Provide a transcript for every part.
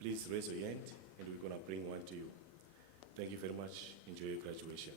Please raise your hand and we're going to bring one to you. Thank you very much. Enjoy your graduation.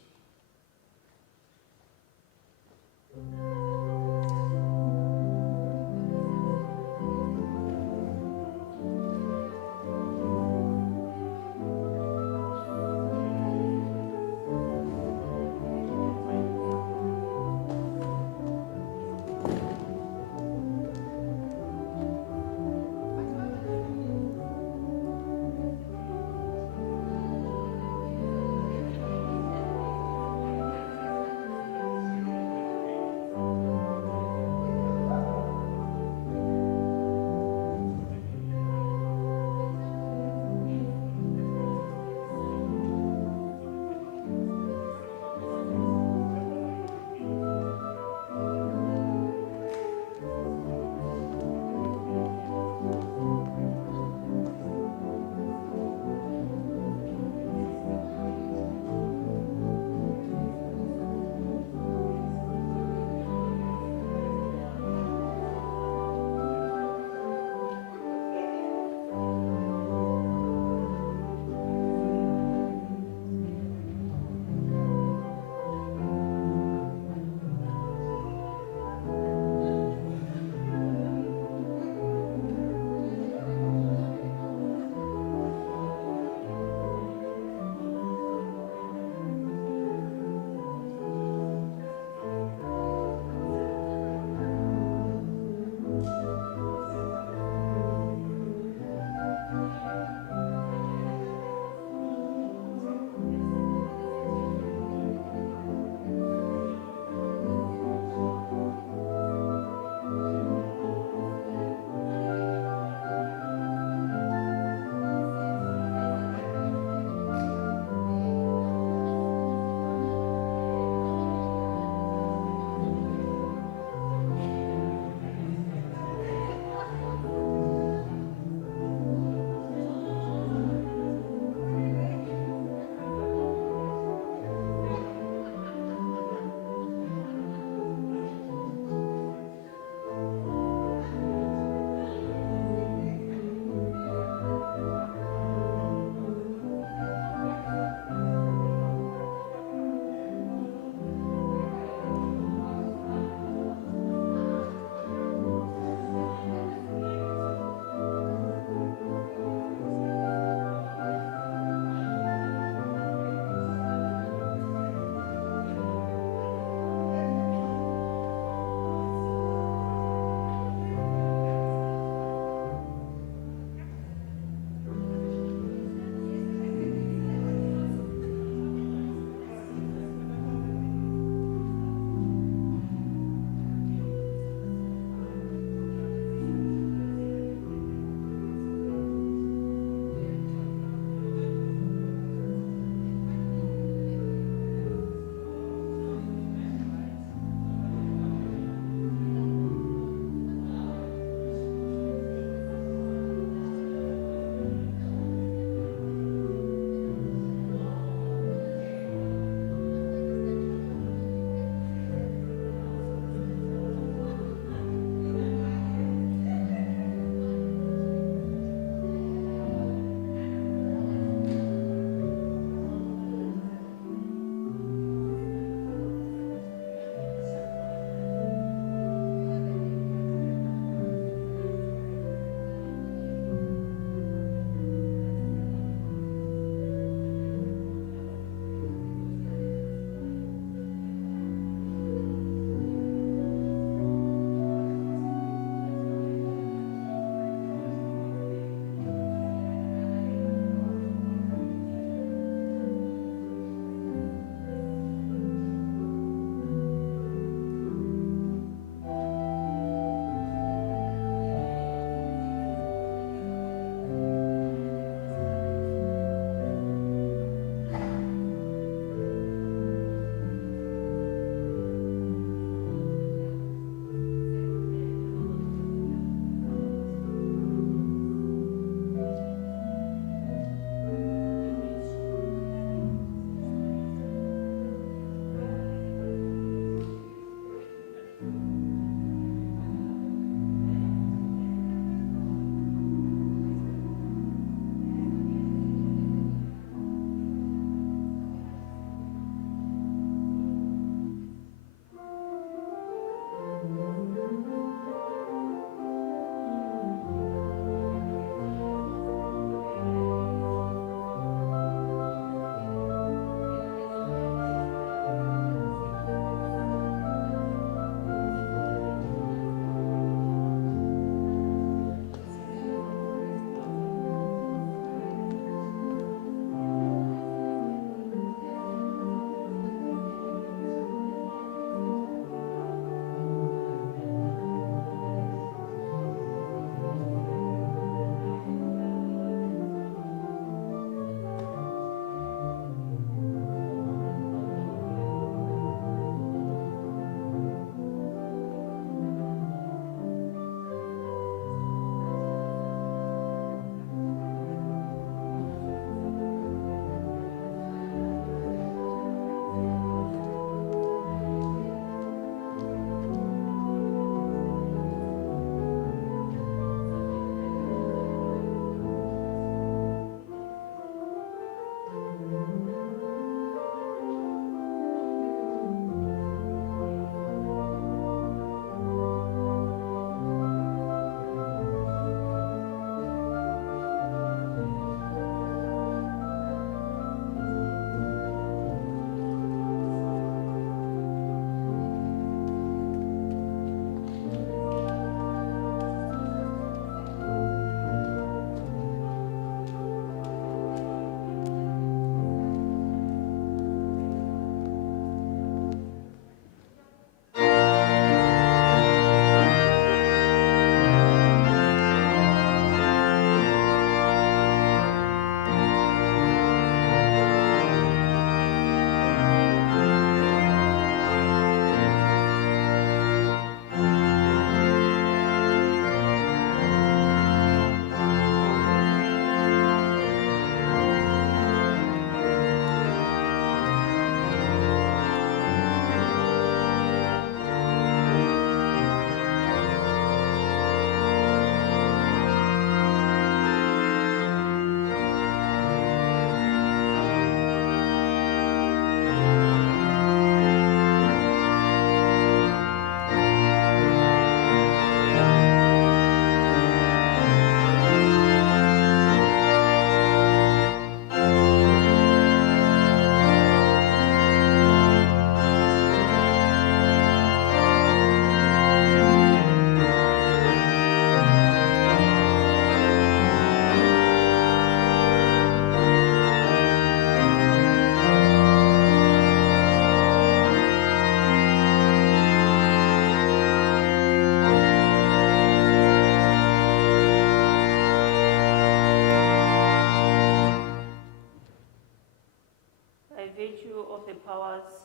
powers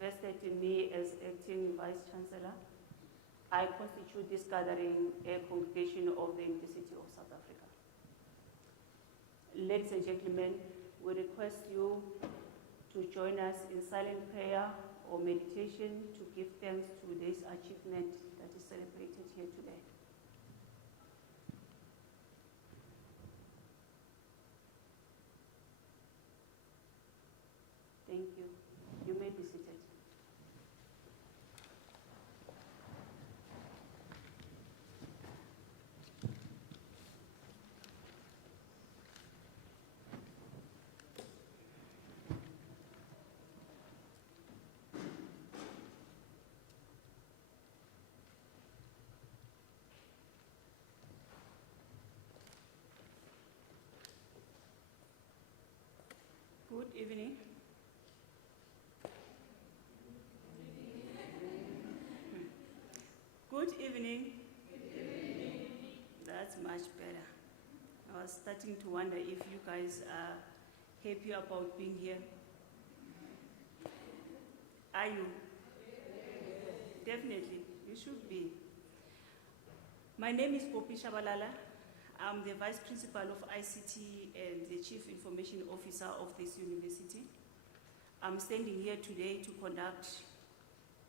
vested in me as acting Vice Chancellor, I constitute this gathering a congregation of the University of South Africa. Ladies and gentlemen, we request you to join us in silent prayer or meditation to give thanks to this achievement that is celebrated here today. Thank you. You may be seated. Good evening. Good evening. That's much better. I was starting to wonder if you guys are happy about being here. Are you? Definitely, you should be. My name is Poppy Shabalala. I'm the Vice Principal of ICT and the Chief Information Officer of this university. I'm standing here today to conduct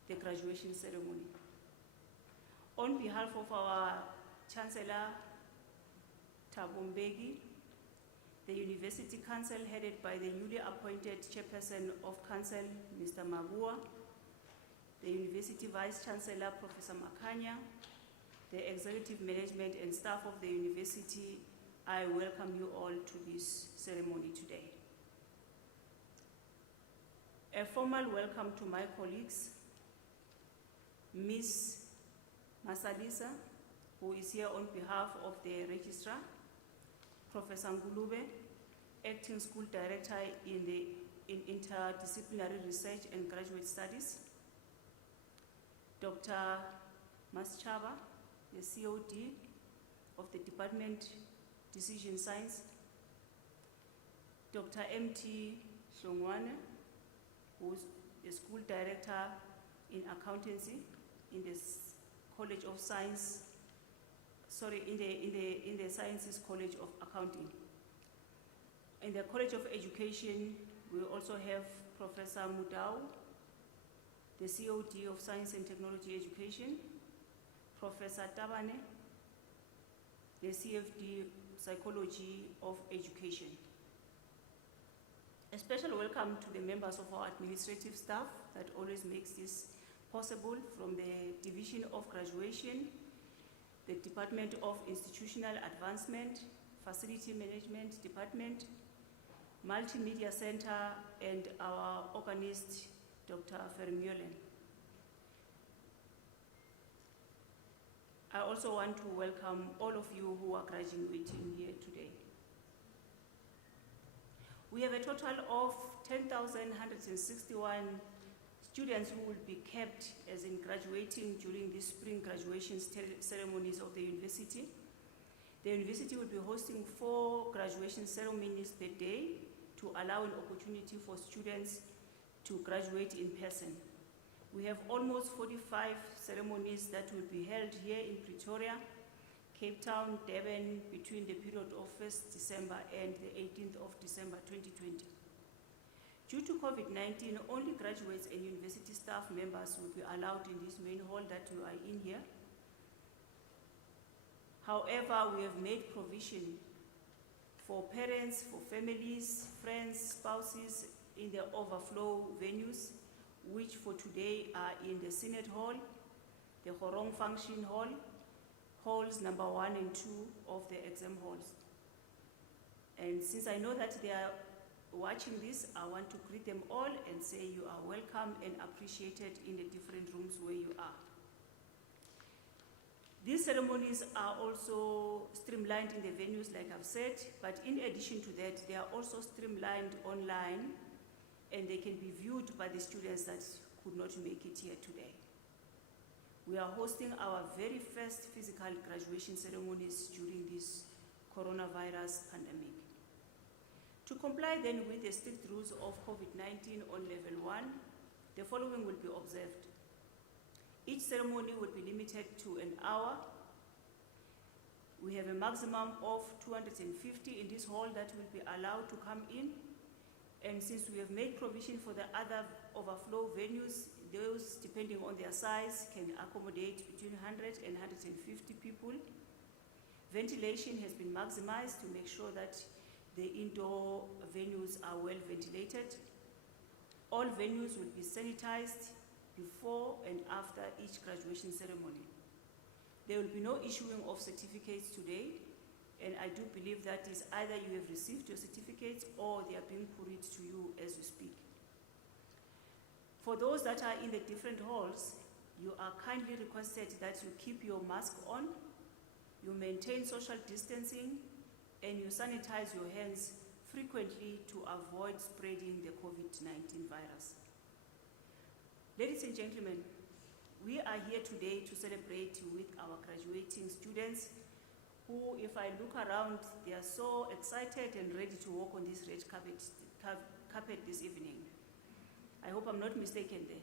the graduation ceremony. On behalf of our Chancellor, Thabo Mbeki, the University Council headed by the newly appointed Chairperson of Council, Mr. Mabua, the University Vice Chancellor, Professor Makanya, the executive management and staff of the university, I welcome you all to this ceremony today. A formal welcome to my colleagues, Ms. Masalisa, who is here on behalf of the Registrar, Professor Ngulube, Acting School Director in Interdisciplinary Research and Graduate Studies, Dr. Maschaba, the COD of the Department Decision Science, Dr. M.T. Shongwane, who's the School Director in Accountancy in the College of Science, in the Sciences College of Accounting. In the College of Education, we also have Professor Mudau, the COD of Science and Technology Education, Professor Tabane, the CFD Psychology of Education. A special welcome to the members of our administrative staff that always makes this possible, from the Division of Graduation, the Department of Institutional Advancement, Facility Management Department, Multimedia Center, and our organist, Dr. Vermeulen. I also want to welcome all of you who are graduating here today. We have a total of 10,161 students who will be kept as in graduating during the spring graduation ceremonies of the university. The university will be hosting 4 graduation ceremonies per day to allow an opportunity for students to graduate in person. We have almost 45 ceremonies that will be held here in Pretoria, Cape Town, Durban, between the period of 1st December and the 18th of December 2020. Due to COVID-19, only graduates and university staff members will be allowed in this main hall that you are in here. However, we have made provision for parents, for families, friends, spouses in the overflow venues, which for today are in the Senate Hall, the Horong Function Hall, halls number 1 and 2 of the exam halls. And since I know that they are watching this, I want to greet them all and say you are welcome and appreciated in the different rooms where you are. These ceremonies are also streamlined in the venues, like I've said, but in addition to that, they are also streamlined online, and they can be viewed by the students that could not make it here today. We are hosting our very first physical graduation ceremonies during this coronavirus pandemic. To comply then with the strict rules of COVID-19 on level 1, the following will be observed. Each ceremony will be limited to an hour. We have a maximum of 250 in this hall that will be allowed to come in. And since we have made provision for the other overflow venues, those depending on their size can accommodate between 100 and 150 people. Ventilation has been maximized to make sure that the indoor venues are well ventilated. All venues will be sanitized before and after each graduation ceremony. There will be no issuing of certificates today, and I do believe that is either you have received your certificates or they are being couried to you as we speak. For those that are in the different halls, you are kindly requested that you keep your mask on, you maintain social distancing, and you sanitize your hands frequently to avoid spreading the COVID-19 virus. Ladies and gentlemen, we are here today to celebrate with our graduating students who, if I look around, they are so excited and ready to walk on this red carpet this evening. I hope I'm not mistaken there.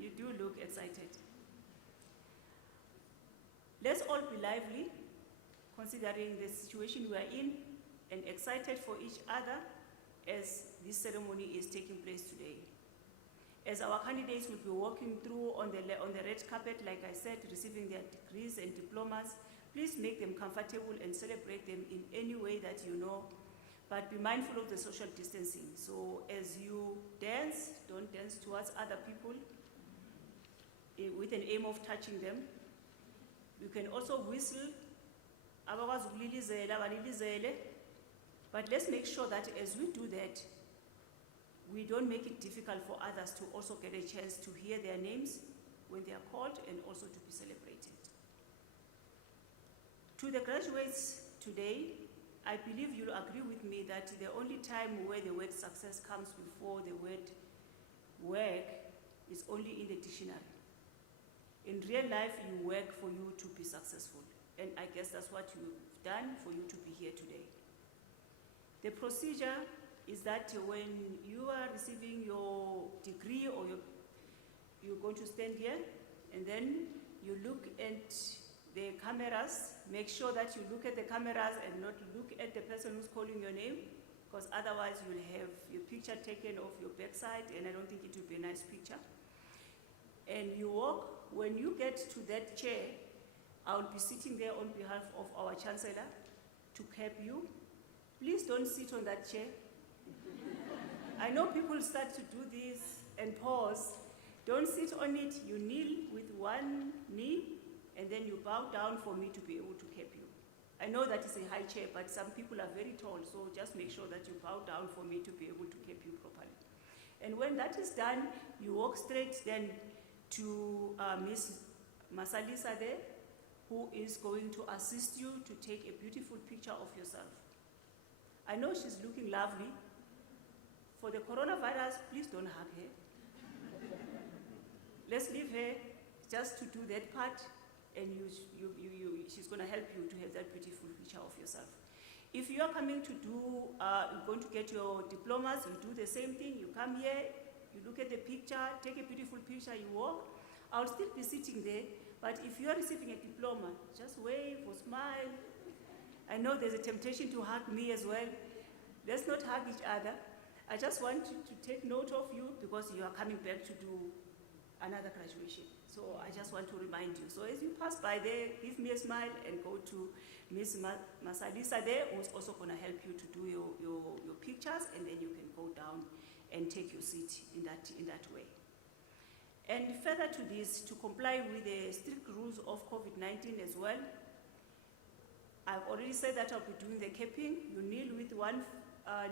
You do look excited. Let's all be lively, considering the situation we are in, and excited for each other as this ceremony is taking place today. As our candidates will be walking through on the red carpet, like I said, receiving their degrees and diplomas, please make them comfortable and celebrate them in any way that you know, but be mindful of the social distancing. So as you dance, don't dance towards other people with an aim of touching them. You can also whistle, but let's make sure that as we do that, we don't make it difficult for others to also get a chance to hear their names when they are called and also to be celebrated. To the graduates today, I believe you'll agree with me that the only time where the word success comes before the word work is only in the dictionary. In real life, you work for you to be successful. And I guess that's what you've done for you to be here today. The procedure is that when you are receiving your degree or you're going to stand here, and then you look at the cameras, make sure that you look at the cameras and not look at the person who's calling your name, because otherwise you'll have your picture taken off your backside, and I don't think it will be a nice picture. And you walk. When you get to that chair, I'll be sitting there on behalf of our Chancellor to cap you. Please don't sit on that chair. I know people start to do this and pause. Don't sit on it. You kneel with one knee, and then you bow down for me to be able to cap you. I know that it's a high chair, but some people are very tall, so just make sure that you bow down for me to be able to cap you properly. And when that is done, you walk straight then to Ms. Masalisa there, who is going to assist you to take a beautiful picture of yourself. I know she's looking lovely. For the coronavirus, please don't hug her. Let's leave her just to do that part, and she's going to help you to have that beautiful picture of yourself. If you are coming to do, you're going to get your diplomas, you do the same thing. You come here, you look at the picture, take a beautiful picture, you walk. I'll still be sitting there, but if you are receiving a diploma, just wave or smile. I know there's a temptation to hug me as well. Let's not hug each other. I just want to take note of you because you are coming back to do another graduation. So I just want to remind you. So as you pass by there, give me a smile and go to Ms. Masalisa there, who's also going to help you to do your pictures, and then you can go down and take your seat in that way. And further to this, to comply with the strict rules of COVID-19 as well, I've already said that I'll be doing the capping. You kneel with one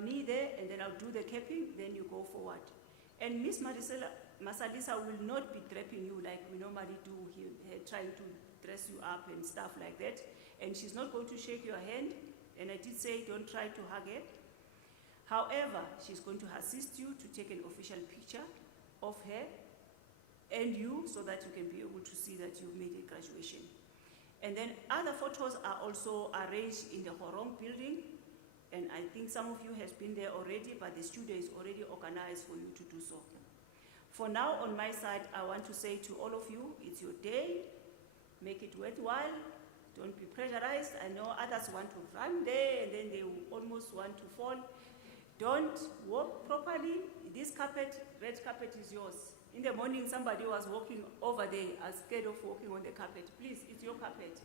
knee there, and then I'll do the capping, then you go forward. And Ms. Masalisa will not be draping you like we normally do here, trying to dress you up and stuff like that. And she's not going to shake your hand, and I did say don't try to hug her. However, she's going to assist you to take an official picture of her and you so that you can be able to see that you've made a graduation. And then other photos are also arranged in the Horong building, And I think some of you has been there already, but the studio is already organized for you to do so. For now, on my side, I want to say to all of you, it's your day. Make it worthwhile. Don't be pressurized. I know others want to run there and then they almost want to fall. Don't walk properly. This carpet, red carpet is yours. In the morning, somebody was walking over there. I was scared of walking on the carpet. Please, it's your carpet.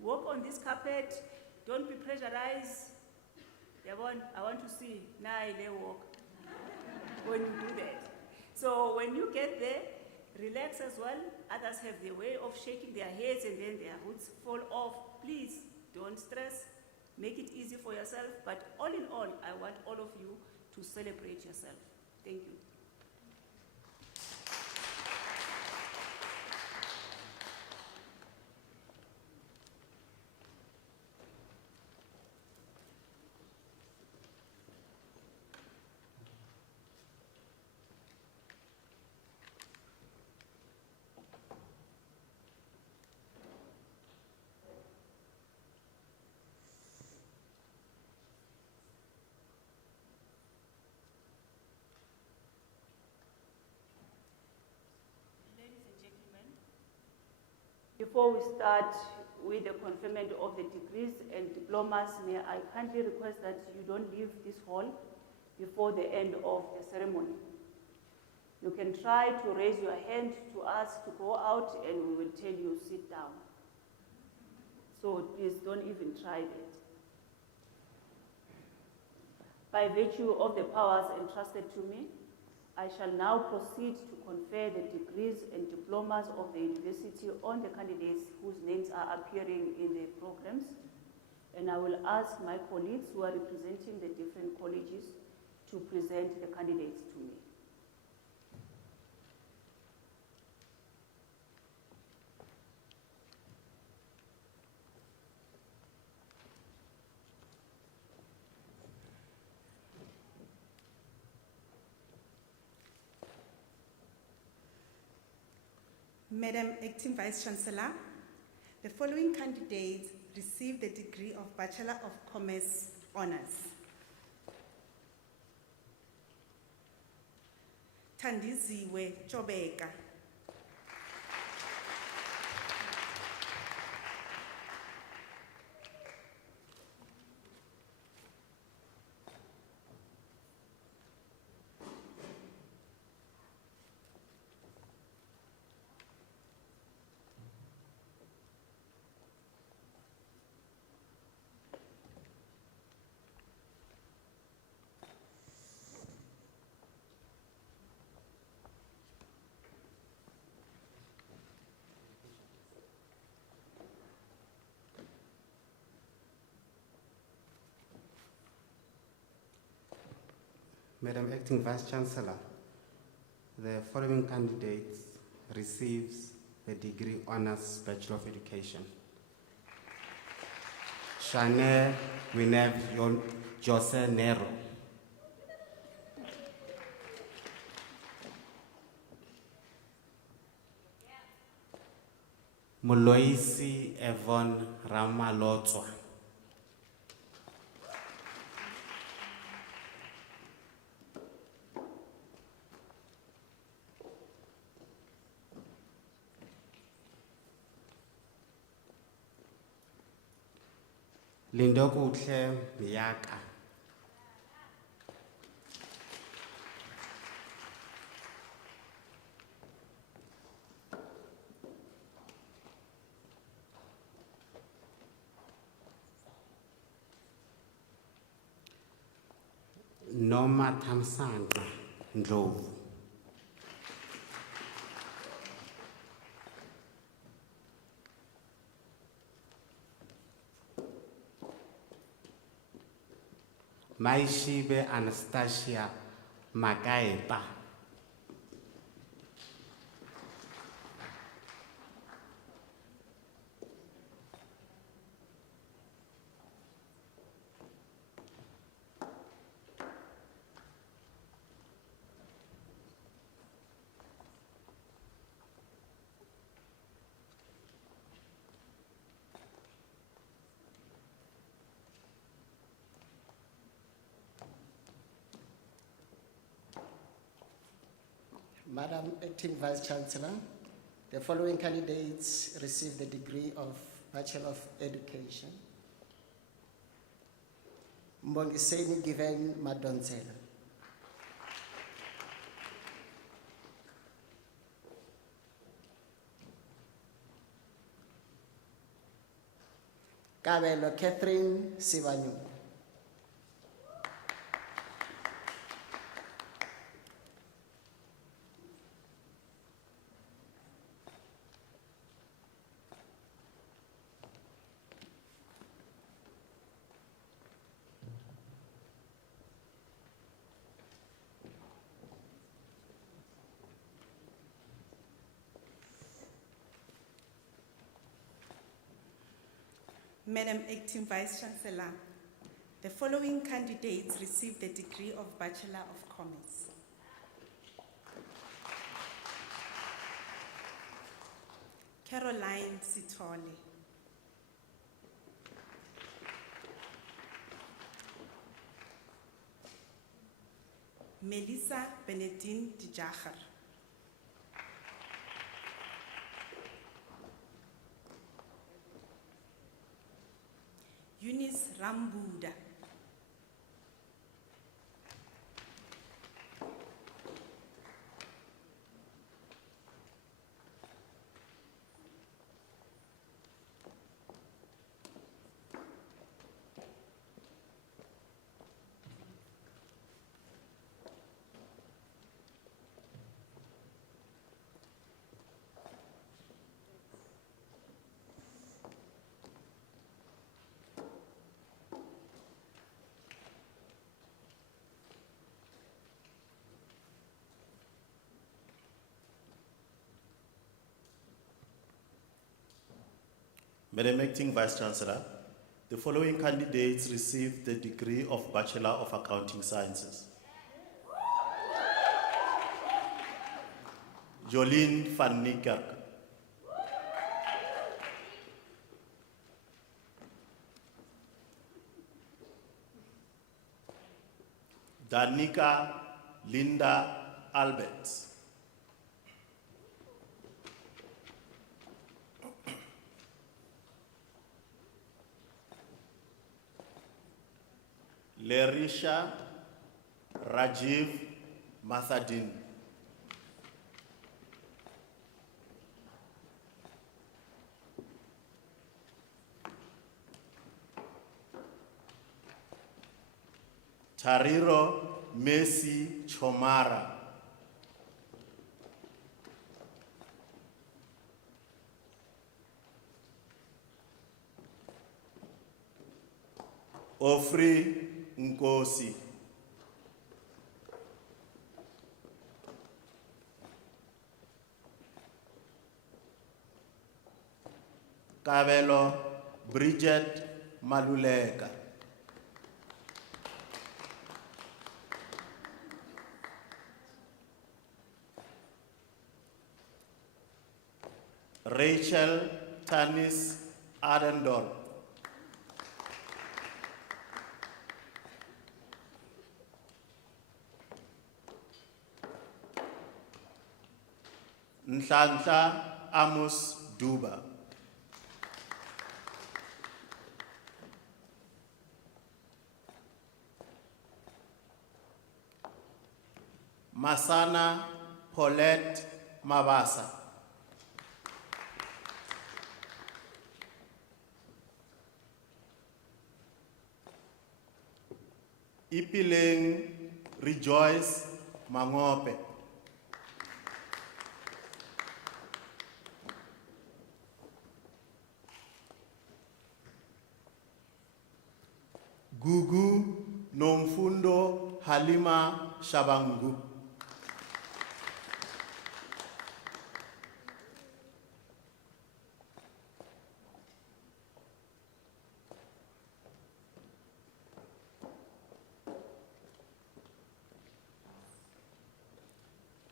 Walk on this carpet. Don't be pressurized. I want to see. Now they walk when you do that. So when you get there, relax as well. Others have their way of shaking their heads and then their hoods fall off. Please, don't stress. Make it easy for yourself. But all in all, I want all of you to celebrate yourself. Thank you. Before we start with the conferment of the degrees and diplomas, may I kindly request that you don't leave this hall before the end of the ceremony. You can try to raise your hand to us to go out and we will tell you sit down. So please don't even try that. By virtue of the powers entrusted to me, I shall now proceed to confer the degrees and diplomas of the university on the candidates whose names are appearing in the programs. And I will ask my colleagues who are representing the different colleges to present the candidates to me. Madam Acting Vice Chancellor, the following candidates received the degree of Bachelor of Commerce Honours. Thandiziwe Chobeka. Madam Acting Vice Chancellor, the following candidates receives the degree Honours Bachelor of Education. Shane Winev Jose Nero. Moloisi Evon Ramalotwa. Lindokuhle Miyaka. Noma Thamsanqa Ndlovu. Maishibe Anastasia Magaeba. Madam Acting Vice Chancellor, the following candidates received the degree of Bachelor of Education. Mbongiseni Given Madonsela. Kabelo Catherine Sibanyu. Madam Acting Vice Chancellor, the following candidates received the degree of Bachelor of Commerce. Caroline Sithole. Melissa Benedine Dijacher. Eunice Rambuda. Madam Acting Vice Chancellor, the following candidates received the degree of Bachelor of Accounting Sciences. Jolien van Niekerk. Danica Linda Alberts. Lerisha Rajiv Mathadin. Tariro Messi Chomara. Ofri Nkosi. Kabelo Bridget Maluleka. Rachel Tanis Adendorf. Nhlanhla Amos Duba. Masana Paulette Mabasa. Ipileng Rejoice Mangope. Gugu Nomfundo Halima Shabangu.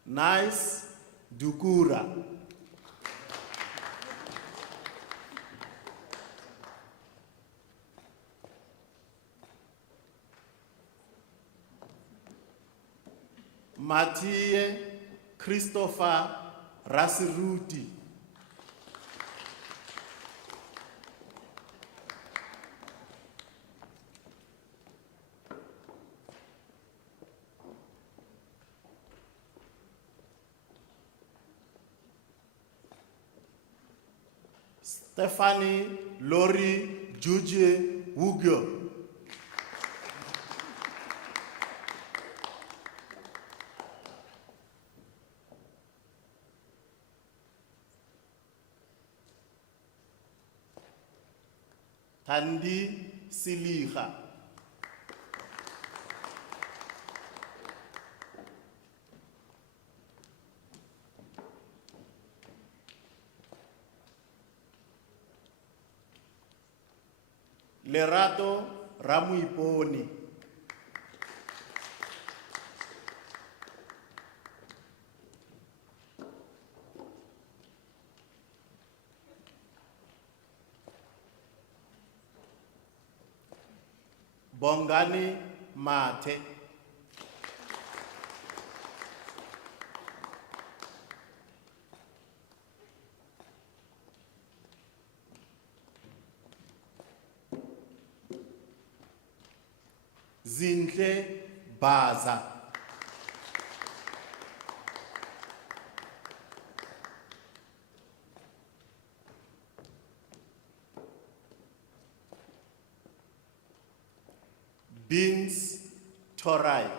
Nice Dukura. Mathieu Christopher Rasiruti. Stephanie Lori Juje Wugyo. Tandi Siliha. Lerato Ramuiponi. Bongani Mate. Zinhle Baza. Beans Torai.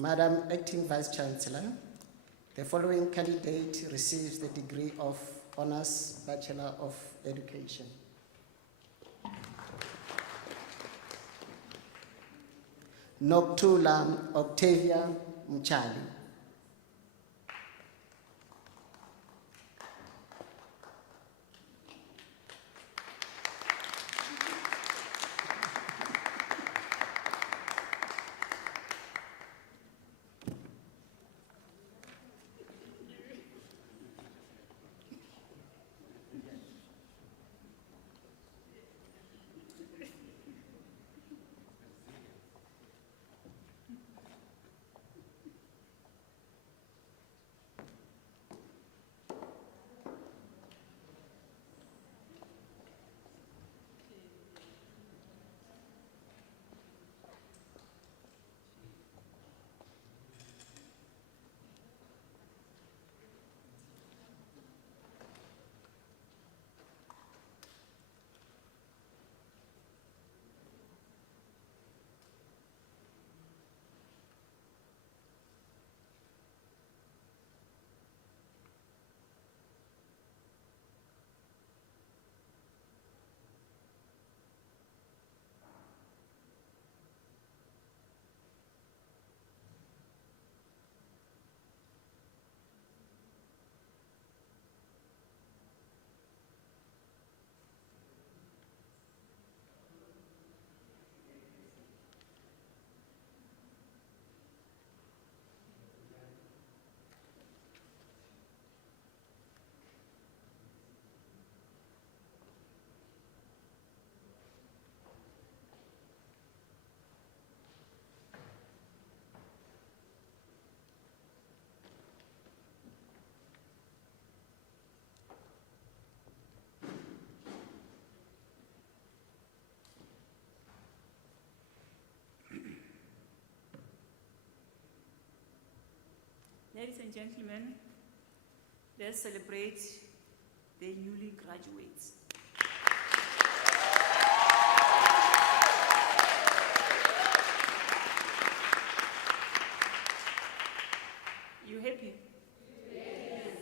Madam Acting Vice Chancellor, the following candidate receives the degree of Honours Bachelor of Education. Noktula Octavia Mchali. Ladies and gentlemen, let's celebrate the newly graduates. You happy? Yes.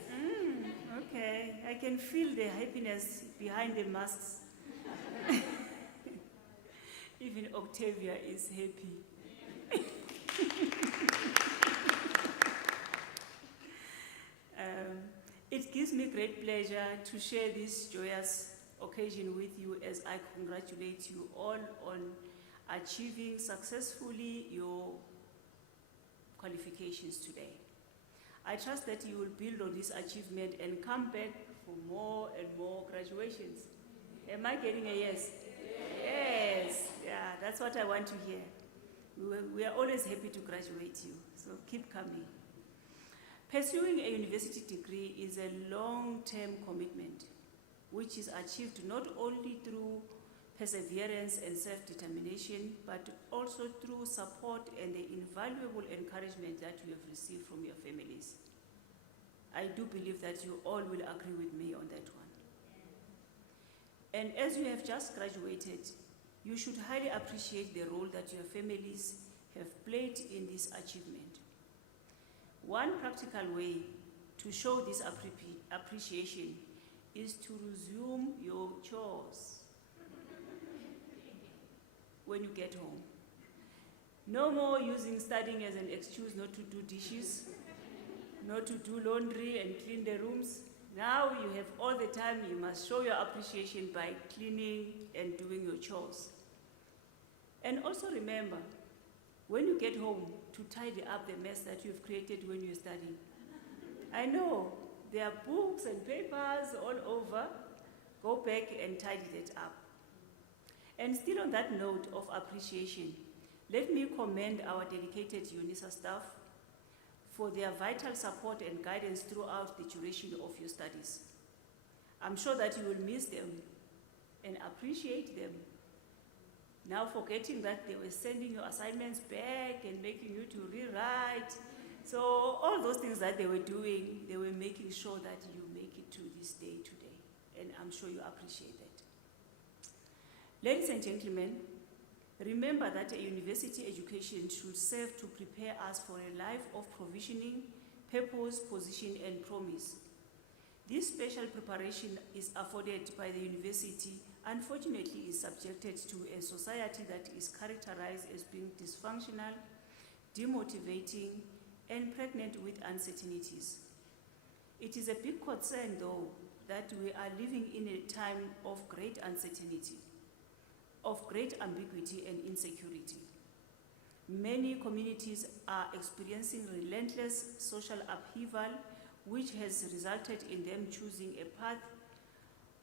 Okay, I can feel the happiness behind the masks. Even Octavia is happy. It gives me great pleasure to share this joyous occasion with you as I congratulate you all on achieving successfully your qualifications today. I trust that you will build on this achievement and come back for more and more graduations. Am I getting a yes? Yes. Yeah, that's what I want to hear. We are always happy to graduate you, so keep coming. Pursuing a university degree is a long-term commitment, which is achieved not only through perseverance and self-determination, but also through support and the invaluable encouragement that you have received from your families. I do believe that you all will agree with me on that one. And as you have just graduated, you should highly appreciate the role that your families have played in this achievement. One practical way to show this appreciation is to resume your chores when you get home. No more using studying as an excuse not to do dishes, not to do laundry and clean the rooms. Now you have all the time. You must show your appreciation by cleaning and doing your chores. And also remember, when you get home, to tidy up the mess that you've created when you're studying. I know, there are books and papers all over. Go back and tidy that up. And still on that note of appreciation, let me commend our dedicated Unisa staff for their vital support and guidance throughout the duration of your studies. I'm sure that you will miss them and appreciate them. Now forgetting that they were sending your assignments back and making you to rewrite. So all those things that they were doing, they were making sure that you make it to this day today. And I'm sure you appreciate that. Ladies and gentlemen, remember that a university education should serve to prepare us for a life of provisioning, purpose, position, and promise. This special preparation is afforded by the university, unfortunately is subjected to a society that is characterized as being dysfunctional, demotivating, and pregnant with uncertainties. It is a big concern, though, that we are living in a time of great uncertainty, of great ambiguity and insecurity. Many communities are experiencing relentless social upheaval, which has resulted in them choosing a path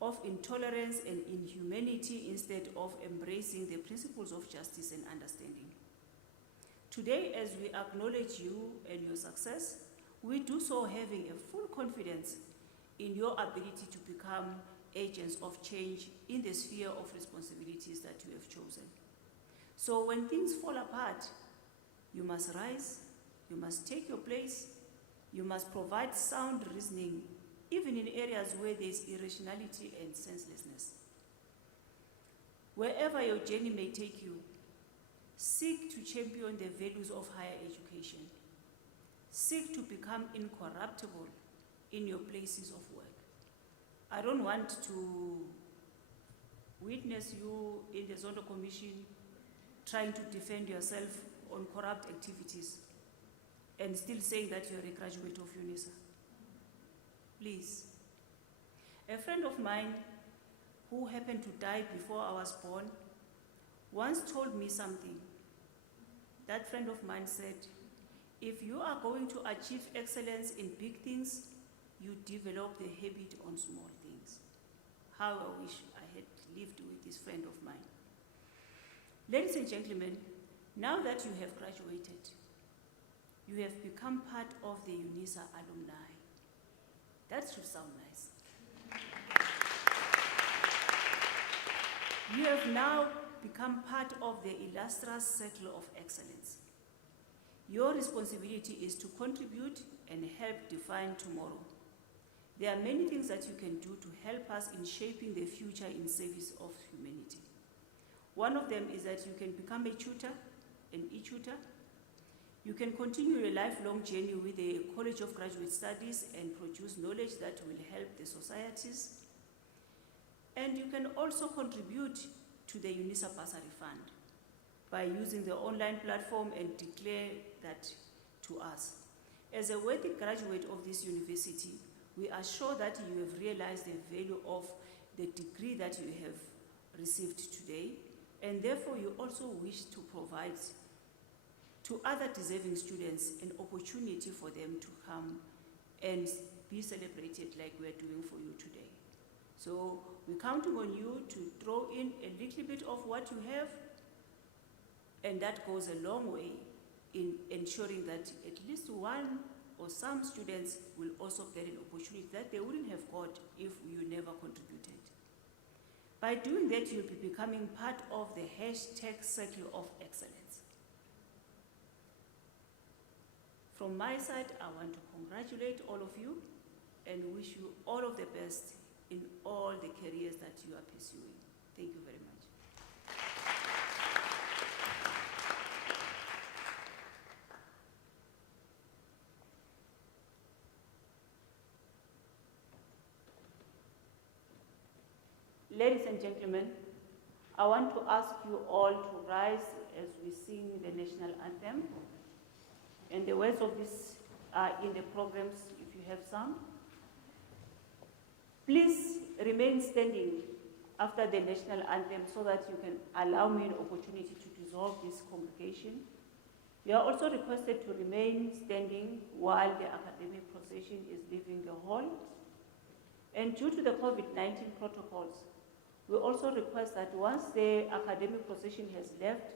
of intolerance and inhumanity instead of embracing the principles of justice and understanding. Today, as we acknowledge you and your success, we do so having a full confidence in your ability to become agents of change in the sphere of responsibilities that you have chosen. So when things fall apart, you must rise, you must take your place, you must provide sound reasoning, even in areas where there is irrationality and senselessness. Wherever your journey may take you, seek to champion the values of higher education. Seek to become incorruptible in your places of work. I don't want to witness you in the Zondo Commission trying to defend yourself on corrupt activities and still saying that you're a graduate of Unisa. Please. A friend of mine who happened to die before I was born once told me something. That friend of mine said, if you are going to achieve excellence in big things, you develop the habit on small things. How I wish I had lived with this friend of mine. Ladies and gentlemen, now that you have graduated, you have become part of the Unisa alumni. That should sound nice. You have now become part of the illustrious circle of excellence. Your responsibility is to contribute and help define tomorrow. There are many things that you can do to help us in shaping the future in service of humanity. One of them is that you can become a tutor, an e-tutor. You can continue your lifelong journey with the College of Graduate Studies and produce knowledge that will help the societies. And you can also contribute to the Unisa Bursary Fund by using the online platform and declare that to us. As a worthy graduate of this university, we are sure that you have realized the value of the degree that you have received today, and therefore you also wish to provide to other deserving students an opportunity for them to come and be celebrated like we're doing for you today. So we're counting on you to throw in a little bit of what you have, and that goes a long way in ensuring that at least one or some students will also get an opportunity that they wouldn't have got if you never contributed. By doing that, you'll be becoming part of the hashtag Circle of Excellence. From my side, I want to congratulate all of you and wish you all of the best in all the careers that you are pursuing. Thank you very much. Ladies and gentlemen, I want to ask you all to rise as we sing the national anthem. And the words of this are in the programs if you have some. Please remain standing after the national anthem so that you can allow me an opportunity to dissolve this congregation. You are also requested to remain standing while the academic procession is leaving the hall. And due to the COVID-19 protocols, we also request that once the academic procession has left,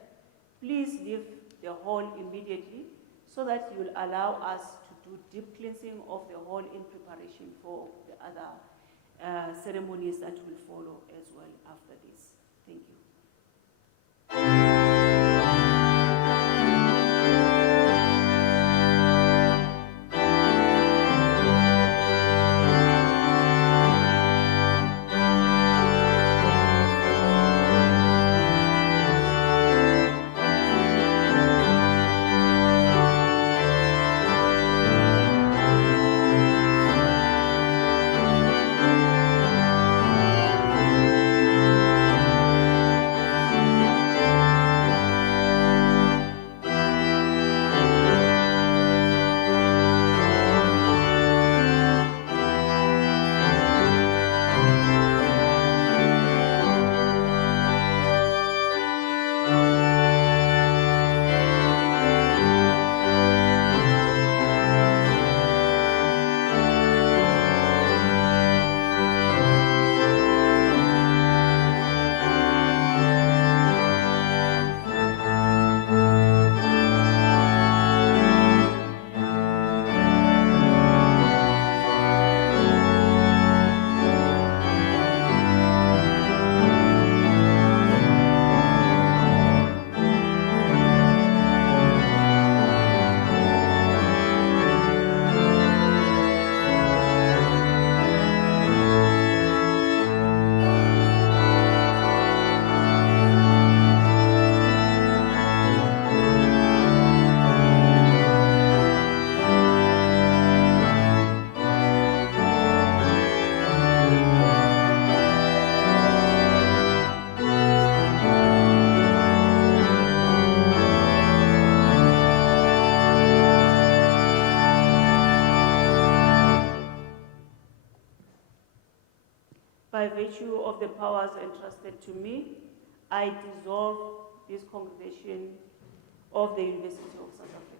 please leave the hall immediately so that you will allow us to do deep cleansing of the hall in preparation for the other ceremonies that will follow as well after this. Thank you. By virtue of the powers entrusted to me, I dissolve this congregation of the University of South Africa.